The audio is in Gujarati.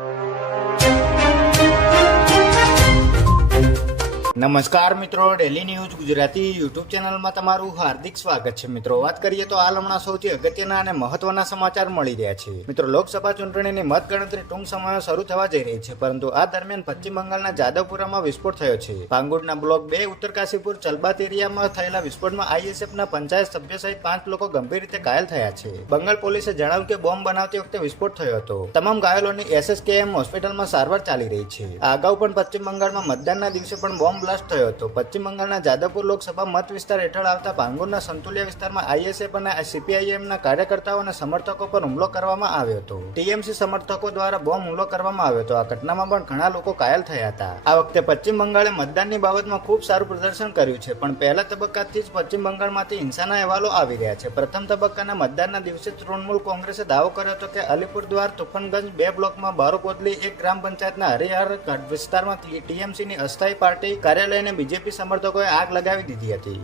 you. નમસ્કાર મિત્રો ડેલી ન્યૂઝ ગુજરાતી યુટ્યુબ ચેનલમાં તમારું હાર્દિક સ્વાગત છે. મિત્રો, વાત કરીએ તો હાલ હમણાં સૌથી અગત્યના અને મહત્વના સમાચાર મળી રહ્યા છે. મિત્રો, લોકસભા ચૂંટણીની મતગણતરી ટૂંક સમયમાં શરૂ થવા જઈ રહી છે, પરંતુ આ દરમિયાન પશ્ચિમ બંગાળના જાદવપુરામાં વિસ્ફોટ થયો છે. પાંગુડના બ્લોક બે, ઉત્તર કાશીપુર, ચલબાત એરિયામાં થયેલા વિસ્ફોટમાં આઈએસએફના પંચાયત સભ્ય સહિત પાંચ લોકો ગંભીર રીતે ઘાયલ થયા છે. બંગાળ પોલીસે જણાવ્યું કે બોમ્બ બનાવતી વખતે વિસ્ફોટ થયો હતો. તમામ ઘાયલોની એસએસકેએમ હોસ્પિટલમાં સારવાર ચાલી રહી છે. આ અગાઉ પણ પશ્ચિમ બંગાળમાં મતદાનના દિવસે પણ બોમ્બ બ્લાસ્ટ થયો હતો. પશ્ચિમ બંગાળના જાદવપુર લોકસભા મત વિસ્તાર હેઠળ આવતા પાંગુરના સંતુલિયા વિસ્તારમાં આઈએસએફ અને સીપીઆઈએમના કાર્યકર્તાઓ અને સમર્થકો પર હુમલો કરવામાં આવ્યો હતો. ટીએમસી સમર્થકો દ્વારા બોમ્બ હુમલો કરવામાં આવ્યો હતો. આ ઘટનામાં પણ ઘણા લોકો ઘાયલ થયા હતા. આ વખતે પશ્ચિમ બંગાળે મતદાનની બાબતમાં ખૂબ સારું પ્રદર્શન કર્યું છે, પણ પહેલા તબક્કાથી જ પશ્ચિમ બંગાળમાંથી હિંસાના અહેવાલો આવી રહ્યા છે. પ્રથમ તબક્કાના મતદાનના દિવસે તૃણમૂલ કોંગ્રેસે દાવો કર્યો હતો કે અલીપુરદ્વાર, તુફાનગંજ બે બ્લોકમાં બારો કોદલી એક ગ્રામ પંચાયતના હરિહર વિસ્તારમાં ટીએમસીની અસ્થાયી પાર્ટી કાર્યાલયને બીજેપી સમર્થકોએ આગ લગાવી દીધી હતી.